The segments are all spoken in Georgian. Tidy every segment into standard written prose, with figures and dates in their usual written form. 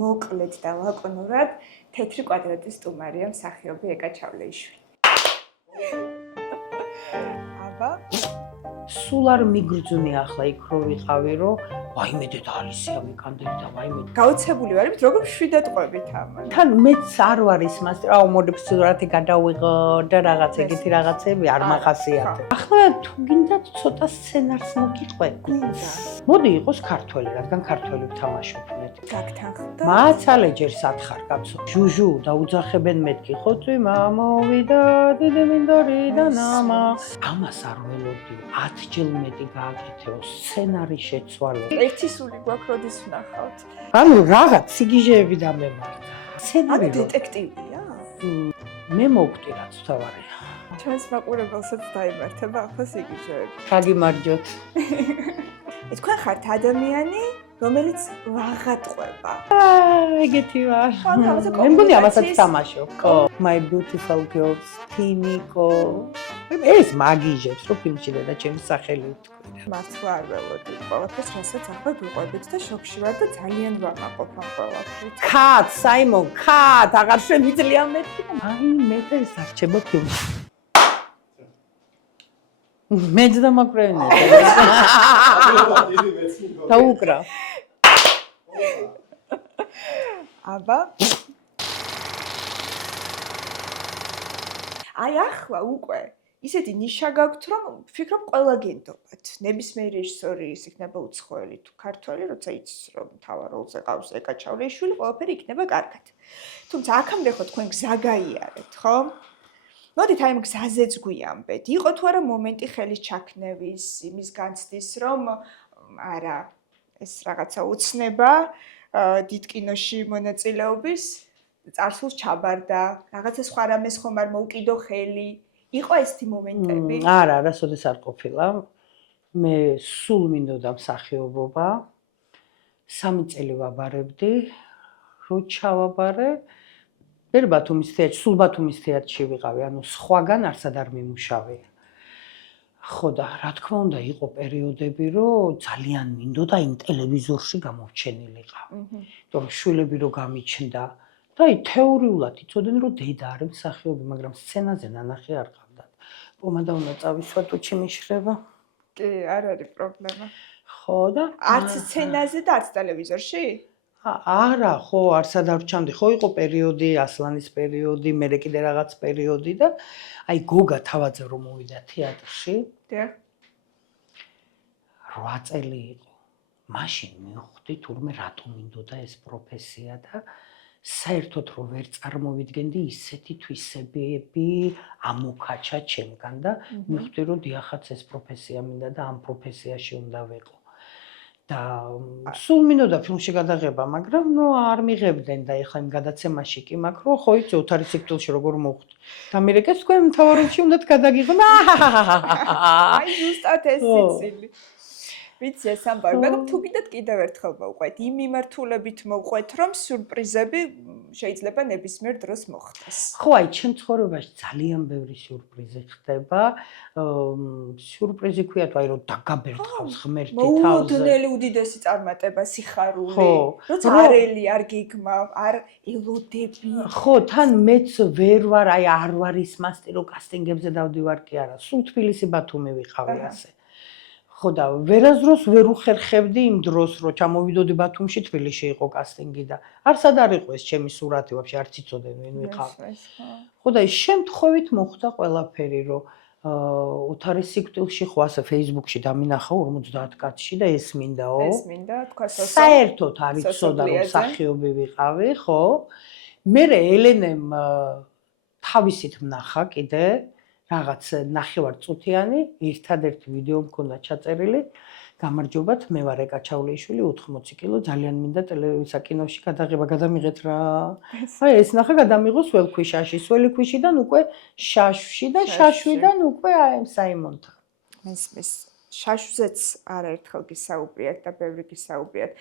მოკლედ და ლაკონურად თეთრი კვადრატის სტუმარია მსახიობი ეკა ჩავლეიშვილი. აბა სულ არ მიგრძნი ახლა იქ რო ვიყავი რომ ვაიმე დედალისია მიკანდები და ვაიმე გაოცებული ვარებით როგორ შვიდად ყვებით ამან. თან მეც არ ვარ ის მასტერ აუ მოდებს სურათი გადავიღო და რაღაც ეგეთი რაღაცები არ მახასიათებ. ახლა თუ გინდათ ცოტა სცენარს მოგიყვე. გინდა. მოდი იყოს ქართველი, რადგან ქართველი ვთამაშობთ. გაგთანხმდა? მაცალე ჯერ სათხარ კაცო. ჟუჟუ დაუძახებენ მეთქი ხოწვი მამოვიდა დიდი მინდორი და ნამა. ამას არ ველოდი 10 ჯერ მეტი გააკეთეო სცენარი შეცვალო. ერთი სული გვაქვს როდის ვნახავთ. ანუ რაღაც სიგიჟეები დამემართა. სცენარი დეტექტივია? მე მოვკვდი რაც თავარია. ჩვენს მაყურებელსაც დაიმართება ახლა სიგიჟეები. გაგიმარჯოთ. თქვენ ხართ ადამიანი, რომელიც ვაღატყვება. ეგეთი ვარ. რაღაცა მე მგონი ამასაც კომუნიკაციის- თამაშობ. My beautiful girls, თინიკო. ეს მაგიჟებს რო ფილმში და ჩემი სახელი ვთქვი. მართლა არ ველოდი ყველაფერს, რასაც ახლა გვიყვებით და შოქში ვარ და ძალიან ვამაყობ ამ ყველაფრით. ქათ, საიმონ, ქათ, აღარ შემიძლია მეთქი. აი, მე და ეს არჩება ფილმში. მეც დამაკვრევინე. დაუკრა. აბა აი ახლა უკვე ისეთი ნიშა გაქვთ, რომ ვფიქრობ ყველა გენდობათ. ნებისმიერი რეჟისორი ის იქნება უცხოელი თუ ქართველი, როცა იცის რომ მთავარ როლზე ყავს ეკა ჩავლეიშვილი, ყველაფერი იქნება კარგად. თუმცა აქამდე ხო თქვენ გზა გაიარეთ, ხო? მოდით აი ამ გზაზეც გვიამბეთ. იყო თუ არა მომენტი ხელის ჩაქნევის, იმის განცდის, რომ არა, ეს რაღაცა უცნება, დიდ კინოში მონაწილეობის წარსულს ჩაბარდა, რაღაცა სხვა რამეს ხომ არ მოუკიდო ხელი. იყო ესეთი მომენტები? არა, არასოდეს არ ყოფილა. მე სულ მინდოდა მსახიობობა. 3 წელი ვაბარებდი. რო ჩავაბარე, ვერ ბათუმის თეატრში, სულ ბათუმის თეატრში ვიყავი, ანუ სხვაგან არსად არ მიმუშავე. ხო და რა თქმა უნდა, იყო პერიოდები, რომ ძალიან მინდოდა იმ ტელევიზორში გამოვჩენილიყავ. იმიტომ რომ შვილები რო გამიჩნდა და აი თეორიულად იცოდნენ რომ დედა არის მსახიობი, მაგრამ სცენაზე ნანახი არ ყავდათ. პომადა უნდა წავისვა თუ ჩიმიშრება. კი, არ არის პრობლემა. ხო და არც სცენაზე და არც ტელევიზორში? არა, ხო, არსად არ ვჩამდი. ხო იყო პერიოდი, ასლანის პერიოდი, მერე კიდე რაღაც პერიოდი და აი გოგა თავაძე რომ მოვიდა თეატრში. დიახ. 8 წელი იყო. მაშინ მივხვდი თურმე რატომ მინდოდა ეს პროფესია და საერთოდ რომ ვერ წარმოვიდგენდი ისეთი თვისებები ამოქაჩა ჩემგან და მივხვდი რომ დიახაც ეს პროფესია მინდა და ამ პროფესიაში უნდა ვიყო. და სულ მინდოდა ფილმში გადაღება, მაგრამ ნუ არ მიღებდნენ და ეხლა იმ გადაცემაში კი მაქვს რომ ხო იცი ოთარის სიკვდილში როგორ მოხვდი. და მერეკეს თქვენ მთავარ როლში უნდათ გადაგიღონ. აი ზუსტად ეს სიცილი. ვიცი ეს ამბავი, მაგრამ თუ კიდეთ კიდევ ერთხელ მოვყვეთ, იმ მიმართულებით მოვყვეთ, რომ სიურპრიზები შეიძლება ნებისმიერ დროს მოხდეს. ხო, აი ჩემ ცხოვრებაში ძალიან ბევრი სიურპრიზი ხდება. სიურპრიზი ქვია თუ აი რომ დაგაბერთხავს ღმერთი თავზე. მოულოდნელი უდიდესი წარმატება, სიხარული, როცა არელი არ გიგმავ, არ ელოდები. ხო, თან მეც ვერ ვარ, აი არ ვარ ის მასტირო კასტინგებზე დავდივარ კი არა, სულ თბილისი ბათუმი ვიყავი ასე. ხო და ვერასდროს ვერ უხერხებდი იმ დროს, რომ ჩამოვიდოდი ბათუმში, თბილისში იყო კასტინგი და არსად არ იყო ეს ჩემი სურათი, ვაფშე არც იცოდნენ ვინ ვიყავ. ხო და ის შემთხვევით მოხდა ყველაფერი, რომ ოთარის სიკვდილში ხო ასე Facebook-ში დამინახა 50 კაცში და ეს მინდაო. ეს მინდა, თქვა საერთოდ არ იცოდა რომ მსახიობი ვიყავი, ხო? მერე ელენემ თავისით ვნახა კიდე რაღაც ნახევარწუთიანი ერთადერთი ვიდეო მქონდა ჩაწერილი. გამარჯობათ, მე ვარ ეკა ჩავლეიშვილი, 80 კილო, ძალიან მინდა ტელევიზია კინოში გადაღება გადამიღეთ რა. აი ეს ნახა გადამიღო სველქვიშაში, სველქვიშიდან უკვე შაშვში და შაშვიდან უკვე აი საიმონთან. მესმის შაშვზეც არაერთხელ გისაუბრიათ და ბევრი გისაუბრიათ.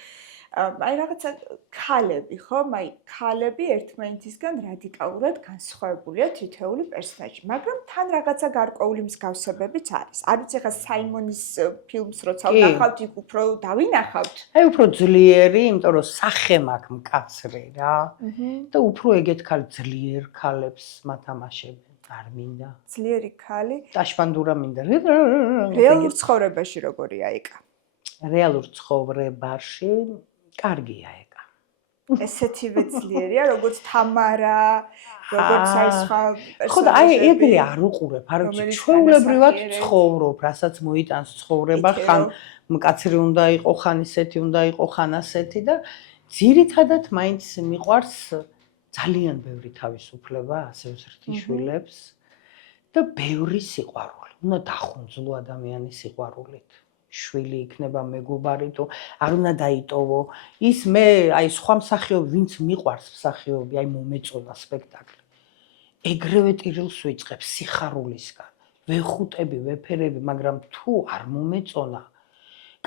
აი რაღაცა ქალები, ხო? აი ქალები ერთმანეთისგან რადიკალურად განსხვავებულია თითოეული პერსონაჟი, მაგრამ თან რაღაცა გარკვეული მსგავსებებიც არის. არ ვიცი ხა საიმონის ფილმს როცა ვნახავთ, იქ უფრო დავინახავთ. აი უფრო ძლიერი, იმიტომ რომ სახე მაქვს მკაცრი რა. და უფრო ეგეთ ძლიერ ქალებს მათამაშებენ. არ მინდა. ძლიერი ქალი. ტაშპანდურა მინდა. რეალურ ცხოვრებაში როგორია ეკა? რეალურ ცხოვრებაში კარგია ეკა. ესეთივე ძლიერია, როგორც თამარა, როგორც აი სხვა პერსონაჟები. ხო და აი ეგრე არ უყურებ, არ ვიცი, ჩვეულებრივად ცხოვრობ, რასაც მოიტანს ცხოვრება, ხან მკაცრი უნდა იყო, ხან ისეთი უნდა იყო, ხან ასეთი და ძირითადად მაინც მიყვარს ძალიან ბევრი თავისუფლება, ასე ვზრთიშვილებს და ბევრი სიყვარული. უნდა დახუნძლო ადამიანის სიყვარულით. შვილი იქნება მეგობარი თუ არ უნდა დაიტოვო. ის მე აი სხვა მსახიობი, ვინც მიყვარს მსახიობი, აი მომეწონა სპექტაკლი. ეგრევე ტირილს ვიწყებს სიხარულისგან. ვეხუტები, ვეფერები, მაგრამ თუ არ მომეწონა,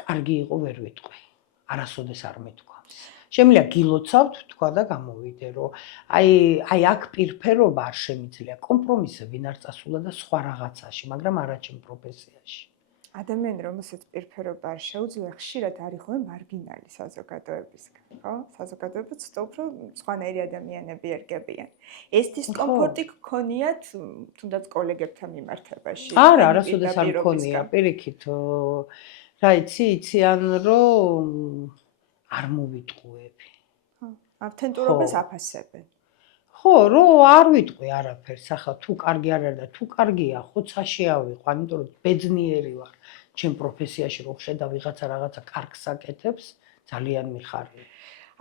კარგი იყო ვერ ვიტყვი. არასოდეს არ მეთქვამს. შემიძლია გილოცავთ, თქვა და გამოვიდე, რომ აი აქ პირფერობა არ შემიძლია. კომპრომისი ვინ არ წასულა და სხვა რაღაცაში, მაგრამ არა ჩემ პროფესიაში. ადამიანი, რომელსაც პირფერობა არ შეუძლია, ხშირად არისხმე მარგინალი საზოგადოებისგან, ხო? საზოგადოება ცოტა უფრო სხვანაირი ადამიანები ერგებიან. ეს დისკომფორტი გქონიათ თუნდაც კოლეგებთან მიმართებაში? არა, არასოდეს არ მქონია, პირიქით. რა იციან, რომ არ მოვიტყუები. ავთენტურობას აფასებენ. ხო, რომ არ ვიტყვი არაფერს, ახლა თუ კარგი არ არის და თუ კარგია, ხოცაში ავიყვან, იმიტომ რომ ბედნიერი ვარ. ჩემ პროფესიაში რომ ხედა ვიღაცა რაღაცა კარგს აკეთებს, ძალიან მიხარია.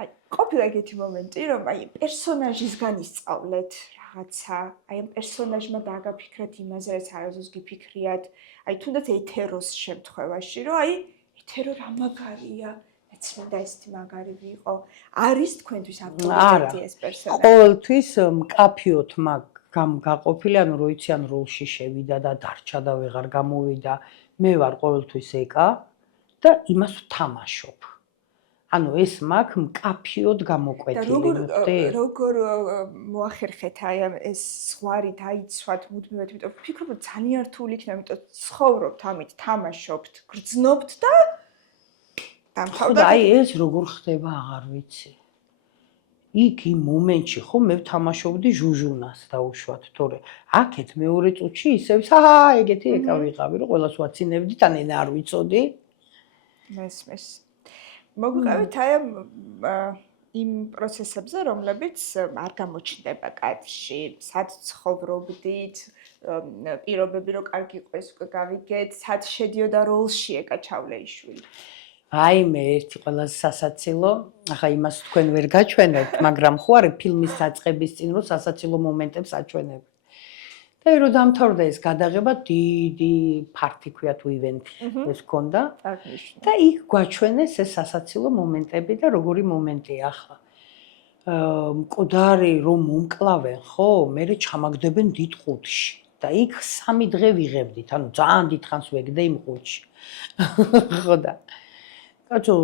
აი, ყოფილა ეგეთი მომენტი, რომ აი პერსონაჟისგან ისწავლეთ რაღაცა, აი ამ პერსონაჟმა დააგაფიქრეთ იმაზე, რაც არასდროს გიფიქრიათ, აი თუნდაც ეთეროს შემთხვევაში, რომ აი ეთერო რა მაგარია, მეც მინდა ესეთი მაგარი ვიყო. არის თქვენთვის ავტორიტეტი ეს პერსონაჟი? ყოველთვის მკაფიოთ მაგ გაყოფილი, ანუ რო იციან როლში შევიდა და დარჩა და ვეღარ გამოვიდა, მე ვარ ყოველთვის ეკა და იმას ვთამაშობ. ანუ ეს მაგ მკაფიოდ გამოკვეთილი მივხვდი. როგორ მოახერხეთ აი ეს ზღვარი დაიცვათ მუდმივად, იმიტომ ვფიქრობ რომ ძალიან რთული იქნება, იმიტომ ცხოვრობთ ამით, თამაშობთ, გრძნობთ და დამთავრდა. აი ეს როგორ ხდება აღარ ვიცი. იქ იმ მომენტში ხო მე ვთამაშობდი ჟუჟუნას დაუშვათ, თორე აქეთ მეორე წუთში ისევ ეგეთი ეკა ვიყავი, რომ ყველას ვაცინებდი, თან ენა არ ვიცოდი. მესმის. მოგვიყევით აი იმ პროცესებზე, რომლებიც არ გამოჩნდება კადრში, სად ცხოვრობდით, პირობები რო კარგი იყო ეს უკვე გავიგეთ, სად შედიოდა როლში ეკა ჩავლეიშვილი. აი მე ერთი ყველაზე სასაცილო, ახლა იმას თქვენ ვერ გაჩვენებთ, მაგრამ ხო არის ფილმის დაწყების წინ რომ სასაცილო მომენტებს აჩვენებთ. და რო დამთავრდა ეს გადაღება, დიდი ფართი ქვია თუ ივენთი ეს ქონდა. და იქ გვაჩვენეს ეს სასაცილო მომენტები და როგორი მომენტია ახლა. მკვდარი რომ მომკლავენ, ხო, მერე ჩამაგდებენ დიდ ყუთში. და იქ 3 დღე ვიღებდით, ანუ ძალიან დიდხანს ვეგდე იმ ყუთში. ხო და კაცო,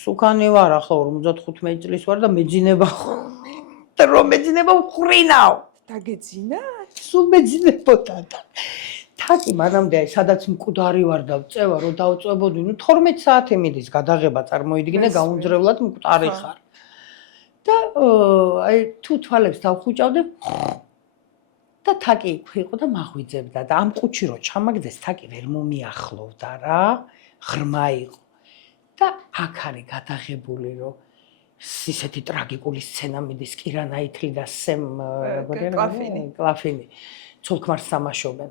სუკანი ვარ ახლა 55 წლის ვარ და მეძინება ხოლმე. და რომ მეძინება ვხრინავ. დაგეძინა? სულ მეძინებოდა და თაკი მანამდე აი სადაც მკვდარი ვარ და წევა რომ დავწვებოდი, ნუ 12 საათი მიდის გადაღება წარმოიდგინე, გაუნძრევლად მკვდარი ხარ. და აი თუ თვალებს დავხუჭავდი და თაკი იყო და მაღვიძებდა და ამ ყუთში რო ჩამაგდეს თაკი ვერ მომიახლოვდა რა, ღრმა იყო. და აქ არის გადაღებული რომ ისეთი ტრაგიკული სცენა მიდის კირა ნაითლი და სემ კლაფინი ცოლ-ქმარს თამაშობენ.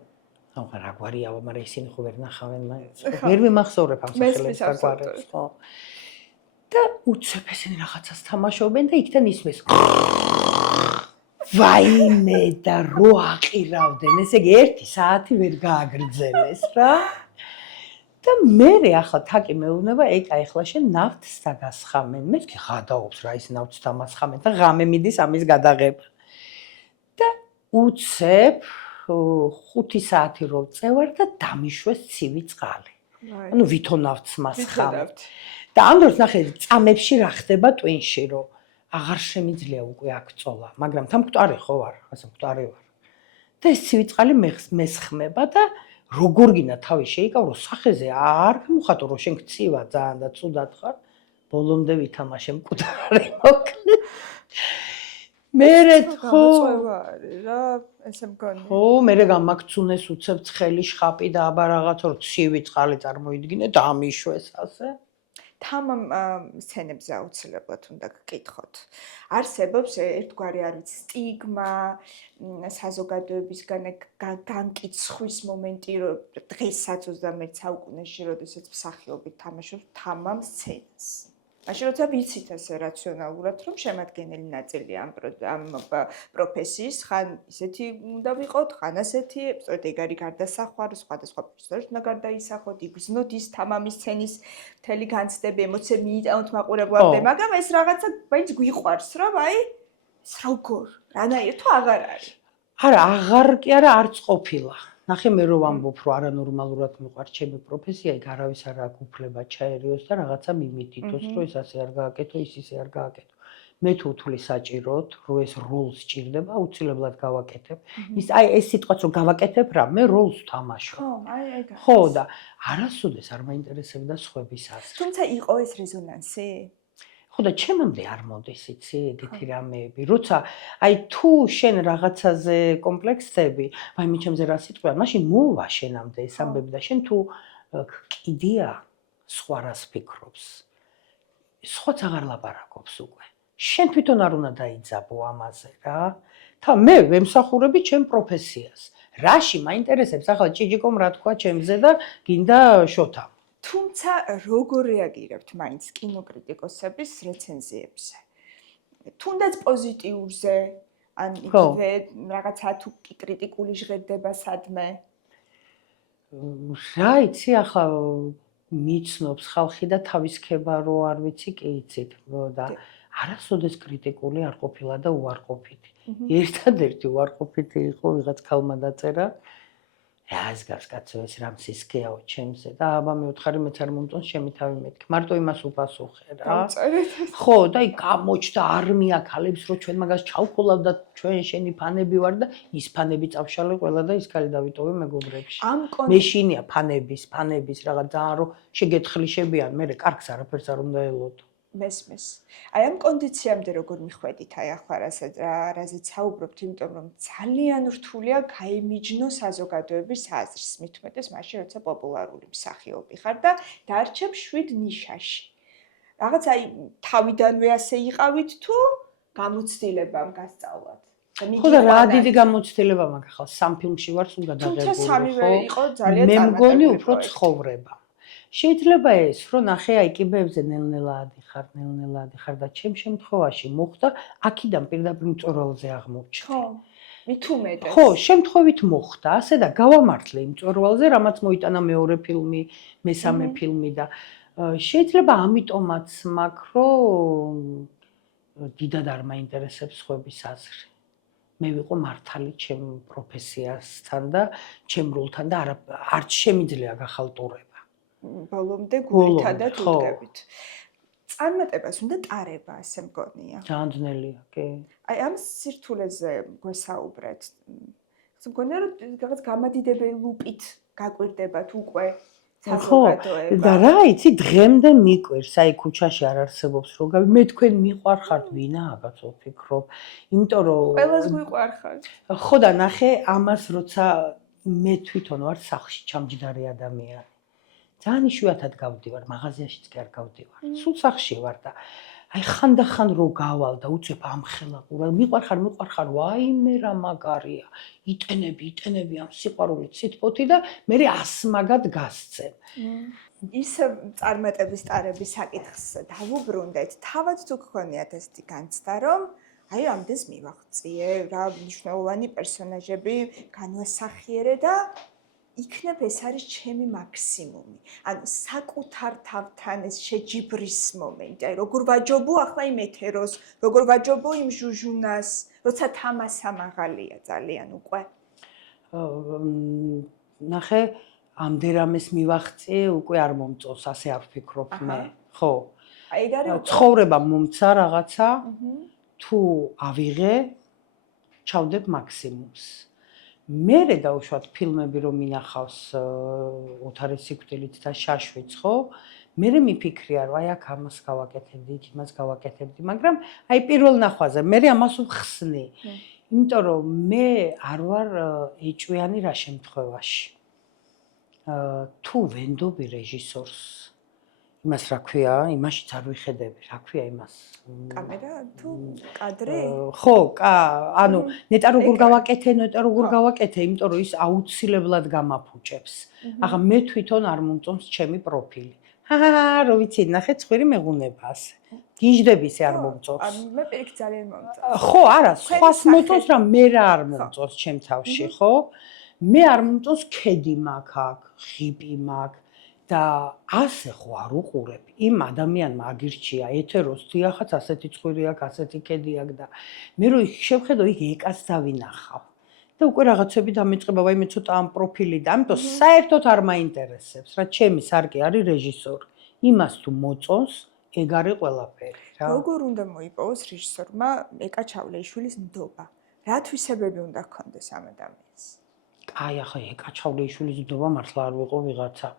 ახლა რა გვარია, მაგრამ ისინი ხო ვერ ნახავენ მაინც. ვერ ვიმახსოვრებ ამ სახელებს და გვარებს, ხო. და უცებ ესენი რაღაცას თამაშობენ და იქიდან ისმის. ვაიმე და რო აყირავდნენ, ესე იგი 1 საათი ვერ გააგრძელეს რა. და მე ახლა თაკი მეუბნება, ეკა ახლა შენ ნავთს დაგასხამენ. მე კი ღადაობს რა ის ნავთს დამასხამენ და ღამე მიდის ამის გადაღება. და უცებ 5 საათი რო წევარ და დამიშვეს ცივი წყალი. ანუ ვითო ნავთს მასხამებთ. და ამ დროს ნახე წამებში რა ხდება ტვინში, რომ აღარ შემიძლია უკვე აქ წოლა, მაგრამ თან მკვდარი ხო ვარ, ასე მკვდარი ვარ. და ეს ცივი მესხმება და როგორ გინდა თავი შეიკავრო სახეზე არ გამოხატო რომ შენ გცივა ძალიან და ცუდად ხარ, ბოლომდე ვითამაშე მკვდარი მოკლე. მერე ხო გამოწვევა არის რა, ესე მგონი. ხო, მერე გამაქცუნეს უცებ ცხელი შხაპი და აბა რაღაცა რომ ცივი წყალი წარმოიდგინე და ამიშვეს ასე. თამამ სცენებზე აუცილებლად უნდა გკითხოთ. არსებობს ერთგვარი არ ვიცი სტიგმა, საზოგადოებისგან განკიცხვის მომენტი, რომ დღესაც 21 საუკუნეში, როდესაც მსახიობი თამაშობს თამამ სცენას. მაშინ როცა ვიცით ასე რაციონალურად, რომ შემადგენელი ნაწილი ამ პროფესიის, ხან ისეთი უნდა ვიყოთ, ხან ასეთი, სწორედ ეგ არის გარდასახვარი, სხვადასხვა პერსონაჟს უნდა გარდაისახოთ, იგრძნოთ ის თამამის სცენის მთელი განცდები, ემოციები მიიტანოთ მაყურებლამდე, მაგრამ ეს რაღაცა მაინც გვიყვარს, რომ აი ეს როგორ, რანაირ თუ აღარ არის. არა, აღარ კი არა, არც ყოფილა. ნახე მე რომ ვამბობ, რომ არანორმალურად მიყვარს ჩემი პროფესია, იქ არავის არ აქვს უფლება ჩაერიოს და რაღაცა მიმიტითოს, რომ ეს ასე არ გააკეთო, ის ისე არ გააკეთო. მე თუ თვლი საჭიროდ, რომ ეს როლს სჭირდება, აუცილებლად გავაკეთებ. აი ეს სიტყვაც რომ გავაკეთებ რა, მე როლს ვთამაშობ. ხო, აი ეგ. ხო და არასოდეს არ მაინტერესებდა სხვების აზრი. თუმცა იყო ეს რეზონანსი? ხო და ჩემამდე არ მოდის იცი ეგეთი რამეები. როცა აი თუ შენ რაღაცაზე კომპლექსები, ვაიმე ჩემზე რა სიტყვა, მაშინ მოვა შენამდე ეს ამბები და შენ თუ კიდია სხვა რას ფიქრობს. სხვაც აღარ ლაპარაკობს უკვე. შენ თვითონ არ უნდა დაიძაბო ამაზე რა. მე ვემსახურები ჩემ პროფესიას. რაში მაინტერესებს ახლა ჭიჭიკომ რა თქვა ჩემზე და გინდა შოთამ. თუმცა როგორ რეაგირებთ მაინც კინოკრიტიკოსების რეცენზიებზე? თუნდაც პოზიტიურზე, ან იგივე რაღაცა თუ კრიტიკული ჟღერდება სადმე? რა იცი ახლა მიცნობს ხალხი და თავისქება რო არ ვიცი კი იცით და არასოდეს კრიტიკული არ ყოფილა და უარყოფითი. ერთადერთი უარყოფითი იყო ვიღაც ქალმა დაწერა რას გავს კაცო ეს რამ სისქეაო ჩემზე და აბა მე ვთხარი მეც არ მომწონს ჩემი თავი მეთქი მარტო იმას უპასუხე რა ხო და აი გამოჩნდა არმია ქალებს რომ ჩვენ მაგას ჩავქოლავ და ჩვენ შენი ფანები ვარ და ის ფანები წავშალე ყველა და ის ქალი დავიტოვე მეგობრებში მეშინია ფანების რაღაც ძალიან რომ შეგეთხლიშებიან მე კარგს არაფერს არ უნდა ელოდო მესმის. აი ამ კონდიციამდე როგორ მიხვედით აი ახლა რაზეც საუბრობთ, იმიტომ რომ ძალიან რთულია გაიმიჯნო საზოგადოების აზრს, მით უმეტეს მაშინ, როცა პოპულარული მსახიობი ხარ და დარჩებ 7 ნიშაში. რაღაც აი თავიდანვე ასე იყავით თუ გამოცდილებამ გასწავლათ? ხო და რა დიდი გამოცდილება მაქვს ახლა სამ ფილმში ვარ სულ გადაღებული. თუმცა სამივე იყო ძალიან მე მგონი უფრო ცხოვრება. შეიძლება ეს, რომ ნახე აი კიბეებზე ნელ-ნელა ადიხარ და ჩემ შემთხვევაში მოხდა აქედან პირდაპირ მწვერვალზე აღმოჩნდა. ხო, მით უმეტეს. ხო, შემთხვევით მოხდა, ასე და გავამართლე იმ მწვერვალზე, რამაც მოიტანა მეორე ფილმი, მესამე ფილმი და შეიძლება ამიტომაც მაქვს, რომ დიდად არ მაინტერესებს სხვების აზრი. მე ვიყო მართალი ჩემ პროფესიასთან და ჩემ როლთან და არც შემიძლია გახალტურება. ბოლომდე გულითადად უდგებით. წარმატებას უნდა ტარება, ასე მგონია. ძალიან ძნელია, კი. აი ამ სირთულეზე გვესაუბრეთ. ასე მგონია რომ რაღაც გამადიდებელი ლუპით გაკვირდებათ უკვე საზოგადოება. და რა იცი, დღემდე მიკვირს, აი ქუჩაში არ არსებობს რო გავი, მე თქვენ მიყვარხართ ვინაა, კაცო, ვფიქრობ. იმიტომ რომ ყველას გვიყვარხართ. ხო და ნახე, ამას როცა მე თვითონ ვარ სახლში ჩამჯდარი ადამიანი. ძალიან იშვიათად გავდივარ, მაღაზიაშიც კი არ გავდივარ. სულ სახლში ვარ და აი ხანდახან რო გავალ და უცებ ამხელა ყურა, მიყვარხარ, ვაიმე რა მაგარია. იტენები ამ სიყვარულით სიტფოთი და მე ასმაგად გასცემ. ის წარმატების ტარების საკითხს დავუბრუნდეთ. თავად თუ გქონიათ ესეთი განცდა, რომ აი ამდენს მივაღწიე, რა მნიშვნელოვანი პერსონაჟები განვასახიერე და იქნებ ეს არის ჩემი მაქსიმუმი. ანუ საკუთარ თავთან ეს შეჯიბრის მომენტი. აი როგორ ვაჯობო ახლა იმ ეთეროს, როგორ ვაჯობო იმ ჟუჟუნას, როცა თამასა მაღალია ძალიან უკვე. ნახე, ამდერამეს მივაღწიე, უკვე არ მომწონს, ასე არ ვფიქრობ მე. ხო. აი ეგ არის ცხოვრება მომცა რაღაცა, თუ ავიღე, ჩავდებ მაქსიმუმს. მერე დავუშვათ ფილმები რომ მინახავს ოთარი სიკვდილით და შაშვიც, ხო? მერე მიფიქრია რომ აი აქ ამას გავაკეთებდი, იქ იმას გავაკეთებდი, მაგრამ აი პირველ ნახვაზე მერე ამას ვხსნი. იმიტომ რომ მე არ ვარ ეჭვიანი რა შემთხვევაში. თუ ვენდობი რეჟისორს, იმას რა ქვია, იმაშიც არ ვიხედები, რა ქვია იმას. კამერა თუ კადრი? ხო, ანუ ნეტა როგორ გავაკეთე, იმიტომ რომ ის აუცილებლად გამაფუჭებს. ახლა მე თვითონ არ მომწონს ჩემი პროფილი. რო ვიცი, ნახე ცხვირი მეღუნება ასე. გიჟდები ისე არ მომწონს. მე პირიქით ძალიან მომწონს. ხო, არა, სხვას მოწონს რა, მე რა არ მომწონს ჩემ თავში, ხო? მე არ მომწონს ქედი მაქვს აქ, ღიპი მაქვს და ასე ხო არ უყურებ. იმ ადამიანმა აგირჩია ეთეროს დიახაც ასეთი ცხვირი აქვს, ასეთი ქედი აქვს და მე რო იქ შევხედო, იქ ეკას დავინახავ. და უკვე რაღაცები დამეწყება, ვაიმე ცოტა ამ პროფილი და ამიტომ საერთოდ არ მაინტერესებს რა, ჩემი სარკე არის რეჟისორი. იმას თუ მოწონს, ეგ არის ყველაფერი რა. როგორ უნდა მოიპოვოს რეჟისორმა ეკა ჩავლეიშვილის ნდობა? რა თვისებები უნდა ჰქონდეს ამ ადამიანს? აი ახლა ეკა ჩავლეიშვილის ნდობა მართლა არ ვიყო ვიღაცა.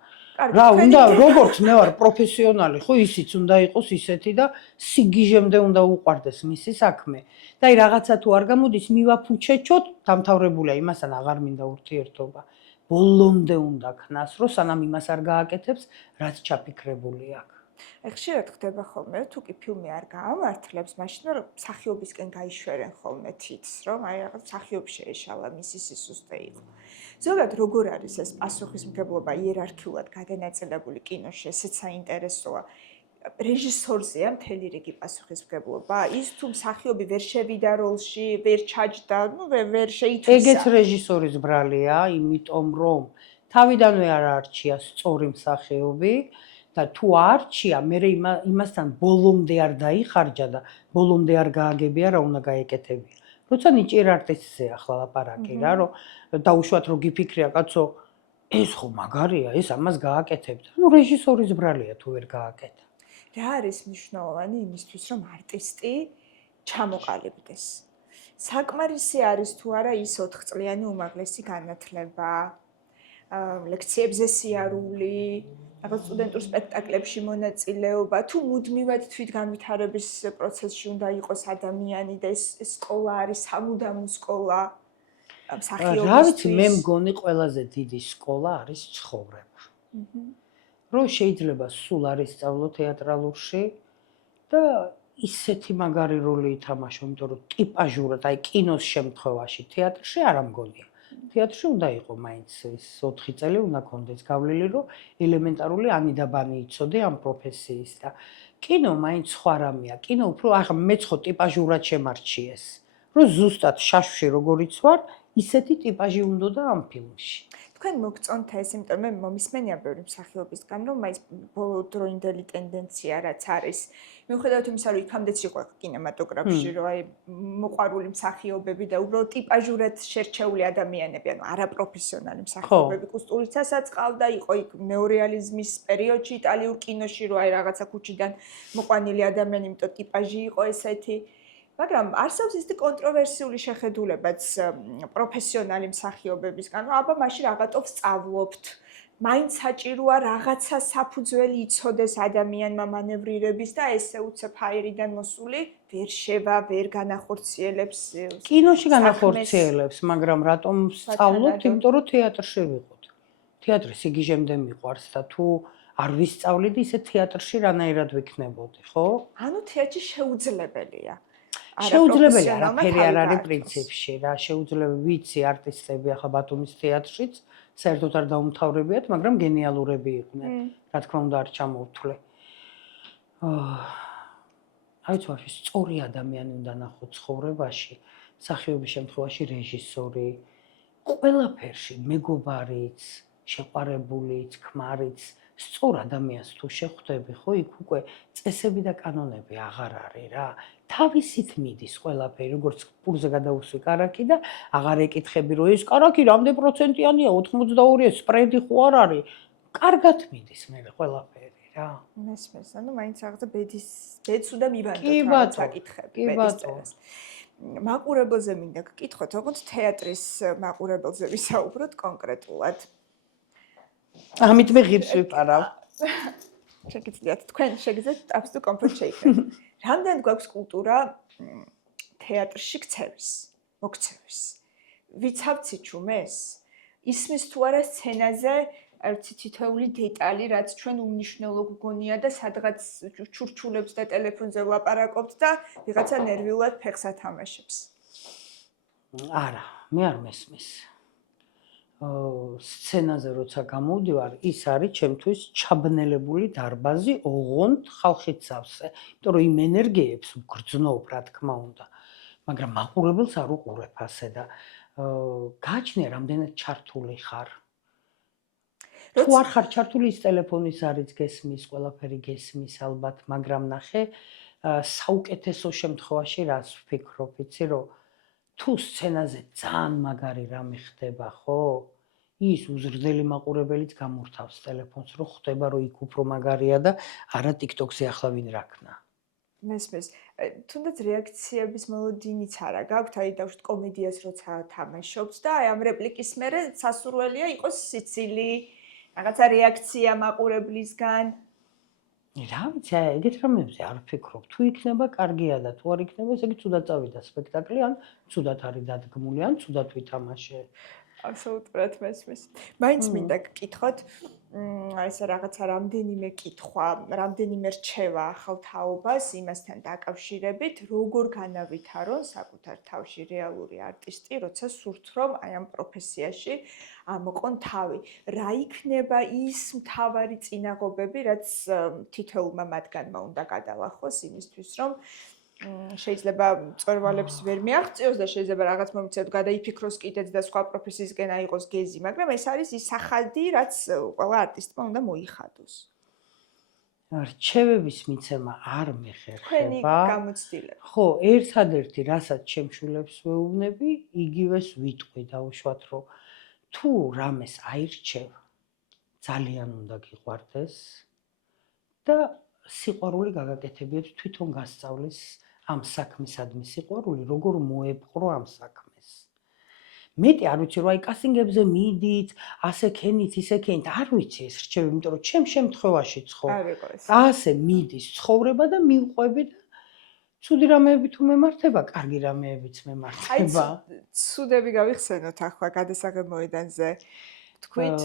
რა უნდა როგორც მე ვარ პროფესიონალი, ხო ისიც უნდა იყოს ისეთი და სიგიჟემდე უნდა უყვარდეს მისი საქმე. და აი რაღაცა თუ არ გამოდის, მივაფუჩეჩოთ, დამთავრებულია, იმასთან აღარ მინდა ურთიერთობა. ბოლომდე უნდა ქნას, რომ სანამ იმას არ გააკეთებს, რაც ჩაფიქრებული აქვს. აი ხშირად ხდება ხოლმე, თუ კი ფილმი არ გაამართლებს, მაშინ რომ მსახიობისკენ გაიშვერენ ხოლმე თითს, რომ აი რაღაც მსახიობი შეეშალა, მისი სისუსტე იყო. ზოგადად როგორ არის ეს პასუხისმგებლობა იერარქიულად გადანაწილებული კინოში, ესეც საინტერესოა. რეჟისორზეა მთელი რიგი პასუხისმგებლობა, ის თუ მსახიობი ვერ შევიდა როლში, ვერ ჩაჯდა, ვერ შეითვისა. ეგეც რეჟისორის ბრალია, იმიტომ რომ თავიდანვე არ არჩია სწორი მსახიობი და თუ არჩია, მე იმასთან ბოლომდე არ დაიხარჯა და ბოლომდე არ გააგებია, რა უნდა გაეკეთებია. როცა ნიჭიერ არტისტზე ახლა ლაპარაკი რა, რომ დაუშვათ რომ გიფიქრია კაცო, ეს ხო მაგარია, ეს ამას გააკეთებდა. ნუ რეჟისორის ბრალია თუ ვერ გააკეთა. რა არის მნიშვნელოვანი იმისთვის, რომ არტისტი ჩამოყალიბდეს? საკმარისი არის თუ არა ის 4 წლიანი უმაღლესი განათლება, ლექციებზე სიარული, რაღაც სტუდენტურ სპექტაკლებში მონაწილეობა, თუ მუდმივად თვითგანვითარების პროცესში უნდა იყოს ადამიანი და ეს სკოლა არის სამუდამო სკოლა მსახიობისთვის. რა ვიცი, მე მგონი ყველაზე დიდი სკოლა არის ცხოვრება. რომ შეიძლება სულ არ ისწავლო თეატრალურში და ისეთი მაგარი როლი ითამაშო, იმიტომ რომ ტიპაჟურად, აი კინოს შემთხვევაში, თეატრში არ ამგონია. თეატრში უნდა იყო მაინც ის 4 წელი უნდა კონდეს გავლილი, რომ ელემენტარული ანიდაბანი იცოდე ამ პროფესიის და კინო მაინც სხვა რამეა. კინო უფრო ახლა მეც ხო ტიპაჟურად შემარჩიეს. რომ ზუსტად შაშვში როგორიც ვარ, ისეთი ტიპაჟი უნდა ამ ფილმში. თქვენ მოგწონთ ეს, იმიტომ მე მომისმენია ბევრი მსახიობისგან, რომ მაინც ბოლოდროინდელი ტენდენცია რაც არის. მიუხედავად იმისა, რომ იქამდეც იყო კინემატოგრაფში, რომ აი მოყვარული მსახიობები და უბრალოდ ტიპაჟურად შერჩეული ადამიანები, ანუ არაპროფესიონალი მსახიობები, კუსტურიცასაც ყავდა, იყო იქ ნეორეალიზმის პერიოდში იტალიურ კინოში, რომ აი რაღაცა ქუჩიდან მოყვანილი ადამიანი, იმიტომ ტიპაჟი იყო ესეთი. მაგრამ არსებობს ისეთი კონტროვერსიული შეხედულებაც პროფესიონალი მსახიობებისგან, რომ აბა მაშინ რაღაცով სწავლობთ. მაინც საჭიროა რაღაცა საფუძველი იცოდეს ადამიანმა მანევრირების და ესე უცებ ჰაერიდან მოსული ვერ შევა, ვერ განახორციელებს. კინოში განახორციელებს, მაგრამ რატომ სწავლობთ? იმიტომ რომ თეატრში ვიყოთ. თეატრი სიგიჟემდე მიყვარს და თუ არ ვისწავლიდი, ისე თეატრში რანაირად ვიქნებოდი, ხო? ანუ თეატრში შეუძლებელია. შეუძლებელი არაფერი არ არის პრინციპში რა, შეუძლებელი ვიცი არტისტები ახლა ბათუმის თეატრშიც საერთოდ არ დაუმთავრებიათ, მაგრამ გენიალურები იყვნენ. რა თქმა უნდა არ ჩამოვთვლე. აი თვითონ სწორი ადამიანი უნდა ნახო ცხოვრებაში, მსახიობის შემთხვევაში რეჟისორი, ყველაფერში მეგობარიც, შეყვარებულიც, ქმარიც, სწორ ადამიანს თუ შეხვდები, ხო, იქ უკვე წესები და კანონები აღარ არის რა. თავისით მიდის ყველაფერი, როგორც პურზე გადაუსვი კარაკი და აღარ ეკითხები, რომ ეს კარაკი რამდენ პროცენტიანია, 82-ია, სპრედი ხო არ არის. კარგად მიდის მე ყველაფერი რა. რა. მესმის, ანუ მაინც აღდა ბედს უნდა კი მივანდოთ რაღაც ბატონო, საკითხები კი ბედის ბატონო. წერას. მაყურებელზე მინდა გკითხოთ, ოღონდ თეატრის მაყურებელზე ვისაუბროთ კონკრეტულად. ამით მე ღირს ვიპარავ. შეგიძლიათ თქვენ შეგიძლიათ ტაფს თუ კომფორტ შეიქმნათ. რამდენ გვაქვს კულტურა თეატრში ქცევის, მოქცევის. ვიცავთ სიჩუმეს? ისმის თუ არა სცენაზე ერთი თითოეული დეტალი, რაც ჩვენ უმნიშვნელო გგონია და სადღაც ჩურჩულებს და ტელეფონზე ვლაპარაკობთ და ვიღაცა ნერვიულად ფეხს ათამაშებს. არა, მე არ მესმის. სცენაზე როცა გამოვდივარ, ის არის ჩემთვის ჩაბნელებული დარბაზი, ოღონდ ხალხით სავსე, იმიტომ რომ იმ ენერგიებს ვგრძნობ, რა თქმა უნდა, მაგრამ მაყურებელს არ უყურებ ასე და გააჩნია რამდენად ჩართული ხარ. თუ არ ხარ ჩართული, ის ტელეფონის არის გესმის, ყველაფერი გესმის ალბათ, მაგრამ ნახე, საუკეთესო შემთხვევაში რას ვფიქრობ, იცი რომ თუ სცენაზე ძალიან მაგარი რამე ხდება, ხო? ის უზრდელი მაყურებელიც გამურთავს ტელეფონს, რომ ხვდება, რომ იქ უფრო მაგარია და არა TikTok-ზე ახლა ვინ რაქნა. მესმის. თუნდაც რეაქციების მოლოდინიც არა გაქვთ, აი დავშვით კომედიას როცა თამაშობთ და აი ამ რეპლიკის მერე სასურველია იყოს სიცილი, რაღაცა რეაქცია მაყურებლისგან. რა ვიცი, ეგეთ რამებზე არ ვფიქრობ. თუ იქნება კარგია და თუ არ იქნება, ესე იგი ცუდად წავიდა სპექტაკლი, ან ცუდად არის დადგმული, ან ცუდად ვითამაშე. აბსოლუტურად მესმის. მაინც მინდა გკითხოთ, ესე რაღაცა რამდენიმე კითხვა, რამდენიმე რჩევა ახალ თაობას იმასთან დაკავშირებით, როგორ განავითარონ საკუთარ თავში რეალური არტისტი, როცა სურთ რომ აი ამ პროფესიაში ამოყონ თავი. რა იქნება ის მთავარი წინაღობები, რაც თითოეულმა მათგანმა უნდა გადალახოს იმისთვის, რომ შეიძლება მწვერვალებს ვერ მიაღწიოს და შეიძლება რაღაც მომიცეთ გადაიფიქროს კიდეც და სხვა პროფესიისკენ აიღოს გეზი, მაგრამ ეს არის ის სახადი, რაც ყველა არტისტმა უნდა მოიხადოს. რჩევების მიცემა არ თქვენი მეხერხება. გამოცდილება. ხო, ერთადერთი, რასაც ჩემშულებს ვეუბნები, იგივეს ვიტყვი დაუშვათ, რომ თუ რამეს აირჩევ, ძალიან უნდა გიყვარდეს და სიყვარული გაგაკეთებიებს თვითონ გასწავლის ამ საქმისადმი სიყვარული, როგორ მოეპყრო ამ საქმეს. მეტი არ ვიცი, რომ აი კასტინგებზე მიდით, ასე ქენით, ისე ქენით, არ ვიცი ეს რჩევები, იმიტომ რომ ჩემ შემთხვევაში ხო არ იყო ეს. ასე მიდის ცხოვრება და მივყვები და ცუდი რამეები თუ მემართება, კარგი რამეებიც აი მემართება. ცუდები გავიხსენოთ ახლა გადასაღებ მოედანზე. თქვით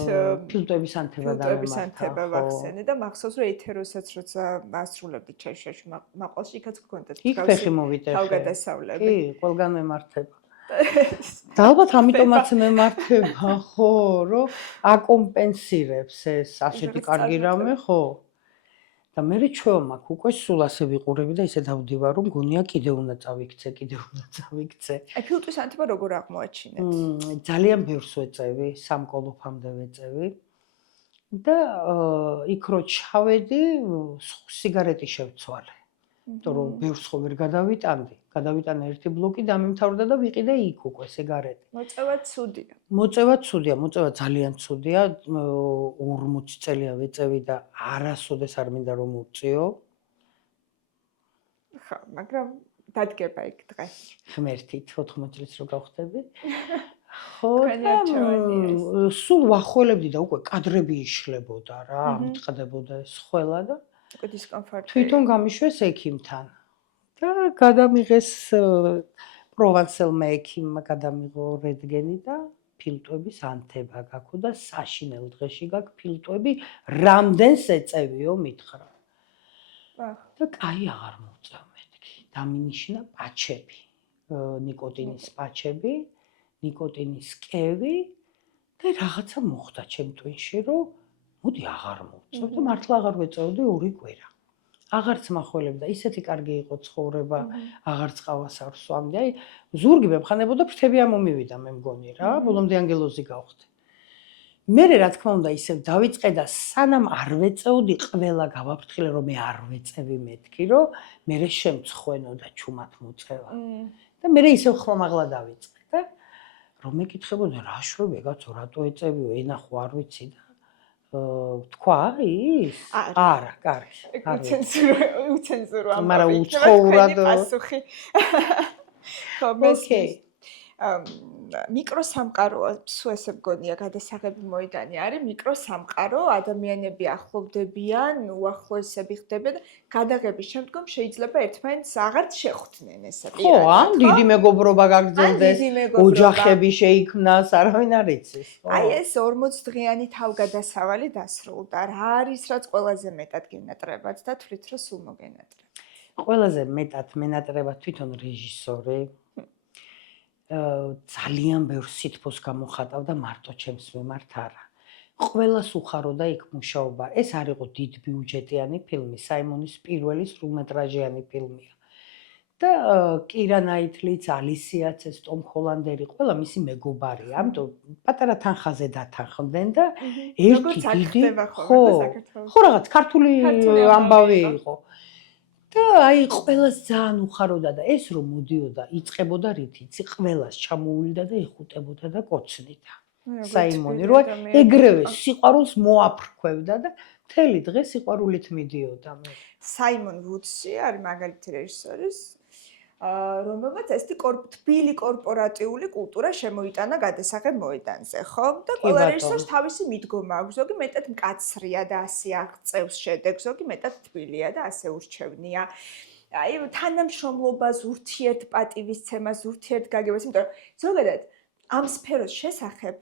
ფილტვების ანთება ფილტვების დამემართა. ანთება ვახსენე და მახსოვს რომ ეთეროსაც როცა ასრულებდით ჩაშაში მაყვალში იქაც გქონდათ იქ ფეხი მოვიტეხე. თავგადასავლები. კი, ყველგან მემართება. და ალბათ ამიტომაც მემართება, ხო, რომ აკომპენსირებს ეს ასეთი კარგი რამე, ხო. და მე ჩვენ მაქვს უკვე სულ ასე ვიყურები და ისე დავდივარ, რომ გონია კიდე უნდა წავიქცე, კიდე უნდა წავიქცე. აი ფილტვის ანთება როგორ აღმოაჩინეთ? ძალიან ბევრს ვეწევი, სამკოლოფამდე ვეწევი. და იქ რო ჩავედი, სიგარეტი შევცვალე. იმიტომ რომ ბევრს ხო ვერ გადავიტანდი. გადავიტანე ერთი ბლოკი და მიმთავრდა და ვიყიდე იქ უკვე სიგარეტი. მოწევა ცუდია. მოწევა ძალიან ცუდია. 40 წელია ვეწევი და არასოდეს არ მინდა რომ მოვწიო. ხო, მაგრამ დადგება იქ დღე. ღმერთით 80 წელს რო გავხდები. ხო, თქვენი არჩევანია ეს. სულ ვახველებდი და უკვე კადრები იშლებოდა რა, მიტყდებოდა ეს ხველა და უკვე დისკომფორტი. თვითონ გამიშვეს ექიმთან. და გადამიღეს პროვანსელმა ექიმმა გადამიღო რენტგენი და ფილტვების ანთება გაქვს და საშინელ დღეში გაქვს ფილტვები, რამდენს ეწევიო მითხრა. და კაი აღარ მოწევ მეთქი. დამინიშნა პაჩები, ნიკოტინის პაჩები, ნიკოტინის კევი და რაღაცა მოხდა ჩემ ტვინში, რომ მოდი აღარ მოვწევ და მართლა აღარ ვეწევდი 2 კვირა. აღარც მახველებდა, ისეთი კარგი იყო ცხოვრება, აღარც ყავას არ ვსვამდი. აი, ზურგი მემხანებოდა, ფრთები ამომივიდა, მე მგონი რა, ბოლომდე ანგელოზი გავხდი. მერე რა თქმა უნდა ისევ დავიწყე და სანამ არ ვეწევდი, ყველა გავაფრთხილე, რომ მე არ ვეწევი მეთქი, რომ მერე შემცხვენო და ჩუმად მოწევა. და მერე ისევ ხმამაღლა დავიწყე და რომ მეკითხებოდა, რა შვები, კაცო, რატო ეწევიო, ენა ხო არ ვიცი და თქვა ის? არა, კარი. უცენზურო ამბავი. მაგრამ უცხოურად პასუხი. ხო, მესმის. მიკროსამყაროა, სულ ესე მგონია გადასაღები მოედანი არის, მიკროსამყარო, ადამიანები ახლოვდებიან, უახლოესები ხდებიან და გადაღების შემდგომ შეიძლება ერთმანეთს აღარც შეხვდნენ ესე პირადად. ხო, ან დიდი მეგობრობა გაგრძელდეს, ოჯახები შეიქმნას, არავინ არ იცის. აი ეს 40 დღიანი თავგადასავალი დასრულდა. რა არის რაც ყველაზე მეტად გენატრებათ და თვლით რომ სულ მოგენატრებათ? ყველაზე მეტად მენატრება თვითონ რეჟისორი. ძალიან ბევრ სითბოს გამოხატავდა მარტო ჩემს მიმართ არა. ყველას უხაროდა იქ მუშაობა. ეს არ იყო დიდ ბიუჯეტიანი ფილმი, საიმონის პირველი სრულმეტრაჟიანი ფილმია. და კირა ნაითლიც, ალისიაც, ეს ტომ ჰოლანდერი, ყველა მისი მეგობარია. ამიტომ პატარა თანხაზე დათანხმდნენ და ერთი დიდი ხო რაღაც ქართული ამბავი იყო. და აი ყველას ძალიან უხაროდა და ეს რომ მოდიოდა, იწყებოდა რითიც, ყველას ჩამოუვლიდა და ეხუტებოდა და კოცნიდა. საიმონი რო ეგრევე სიყვარულს მოაფრქვევდა და მთელი დღე სიყვარულით მიდიოდა მე. საიმონ ვუდსი არის მაგალითი რეჟისორის, რომელმაც ეს თბილი კორპორატიული კულტურა შემოიტანა გადასაღებ მოედანზე, ხო? და ყველა რეჟისორს თავისი მიდგომა აქვს, ზოგი მეტად მკაცრია და ასე აღწევს შედეგს, ზოგი მეტად თბილია და ასე ურჩევნია. აი თანამშრომლობას, ურთიერთპატივისცემას, ურთიერთგაგებას, იმიტომ რომ ზოგადად ამ სფეროს შესახებ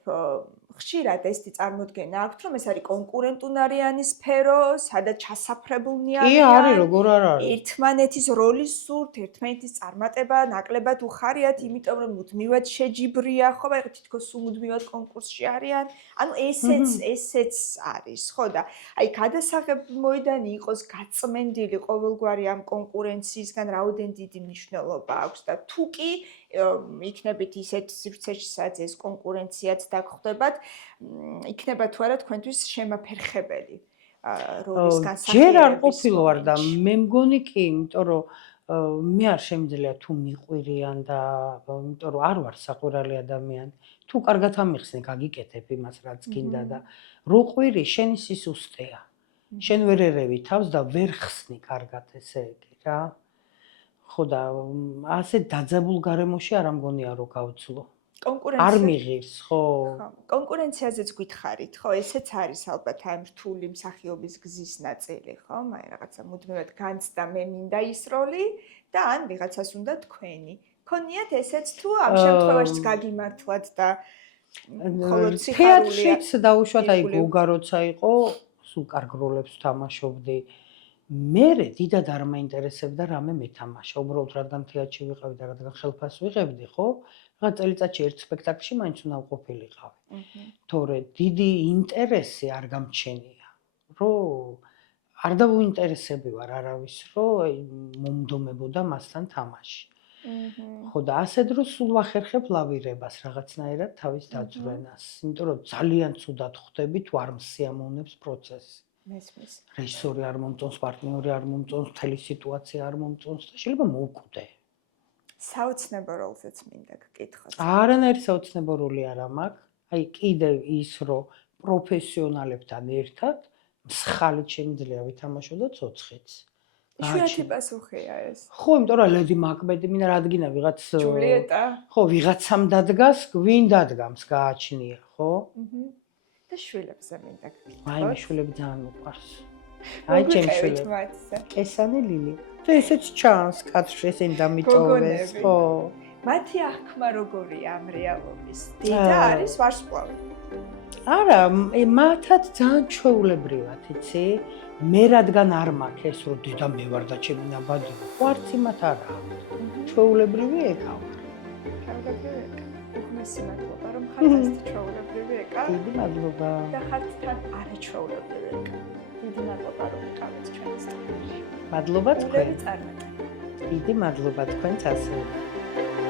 ხშირად ესეთი წარმოდგენა აქვს, რომ ეს არის კონკურენტუნარიანი სფერო, სადაც ჩასაფრებულნი არიან. კი, არის, როგორ არ არის. ერთმანეთის როლის სურთ, ერთმანეთის წარმატება ნაკლებად უხარიათ, იმიტომ რომ მუდმივად შეჯიბრია, ხო, აი თითქოს მუდმივად კონკურსში არიან. ანუ ესეც არის, ხო და აი გადასაღებ მოედანი იყოს გაწმენდილი ყოველგვარი ამ კონკურენციისგან რაოდენ დიდი მნიშვნელობა აქვს და თუ კი იქნებით ისეთ სივრცეში, სადაც ეს კონკურენციაც დაგხვდებათ, იქნება თუ არა თქვენთვის შემაფერხებელი როლის განსახიერების. ჯერ არ ყოფილვარ და მე მგონი კი, იმიტომ რომ მე არ შემიძლია თუ მიყვირიან და იმიტომ რომ არ ვარ საყვირალი ადამიანი. თუ კარგად ამიხსნე, გაგიკეთებ იმას, რაც გინდა და რო ყვირი, შენი სისუსტეა. შენ ვერ ერევი თავს და ვერ ხსნი კარგად ესე იგი რა. ხო და ასე დაძაბულ გარემოში არ ამგონია რომ გავცლო. არ მიღირს, ხო. კონკურენციაზეც გითხარით, ხო, ესეც არის ალბათ ამ რთული მსახიობის გზის ნაწილი, ხო? აი რაღაცა მუდმივად განცდა მე მინდა ის როლი და ან ვიღაცას უნდა თქვენი. ქონიათ ესეც თუ ამ შემთხვევაშიც გაგიმართლათ და მხოლოდ სიხარული თეატრშიც დაუშვათ აი გოგა როცა იყო, სულ კარგ როლებს თამაშობდი. მერე დიდად არ მაინტერესებდა რამე მეთამაშა. უბრალოდ რადგან თეატრში ვიყავი და რადგან ხელფასს ვიღებდი, ხო? რაღაც წელიწადში ერთ სპექტაკლში მაინც უნდა ვყოფილიყავი. თორე დიდი ინტერესი არ გამჩენია, რომ არ დავუინტერესები ვარ არავის, რომ აი მომდომებოდა მასთან თამაში. ხო და ასე დროს სულ ვახერხებ ლავირებას რაღაცნაირად თავის დაძვრენას, იმიტომ რომ ძალიან ცუდად ხვდები თუ არ მსიამოვნებს პროცესი. მესმის. რეჟისორი არ მომწონს, პარტნიორი არ მომწონს, მთელი სიტუაცია არ მომწონს და შეიძლება მოვკვდე. საოცნებო როლზეც მინდა გკითხოთ. არანაირი საოცნებო როლი არა მაქვს. აი კიდევ ის რომ პროფესიონალებთან ერთად მსხალით შემიძლია ვითამაშო და ცოცხიც. იშვიათი პასუხია ეს. ხო, იმიტომ რომ ლედი მაკბეტი მინდა რადგინა ვიღაც ჯულიეტა. ხო, ვიღაცამ დადგას, გვინ დადგამს გააჩნია, ხო? და შვილებზე მინდა გკითხოთ. აი, მე შვილები ძალიან მიყვარს. აი, ჩემი შვილები. კესანი ლილი. და ესეც ჩანს კადრში ესენი დამიტოვეს, ხო. მათი აღქმა როგორია ამ რეალობის? დედა არის ვარსკვლავი. არა, მათაც ძალიან ჩვეულებრივად, იცი? მე რადგან არ მაქვს ეს რომ დედა მე ვარ და ჩემი ნაბადი ხო არც იმათ არა. ჩვეულებრივი ეკა ვარ. ჩვეულებრივი ეკა. უხმესი მადლობა რომ ხართ ასეთი ჩვეულებრივი ეკა. დიდი მადლობა. და ხართ თან არაჩვეულებრივი ეკა. დიდი მადლობა რომ იყავით ჩვენს სტუდიაში. მადლობა თქვენ. დიდი მადლობა თქვენც ასევე.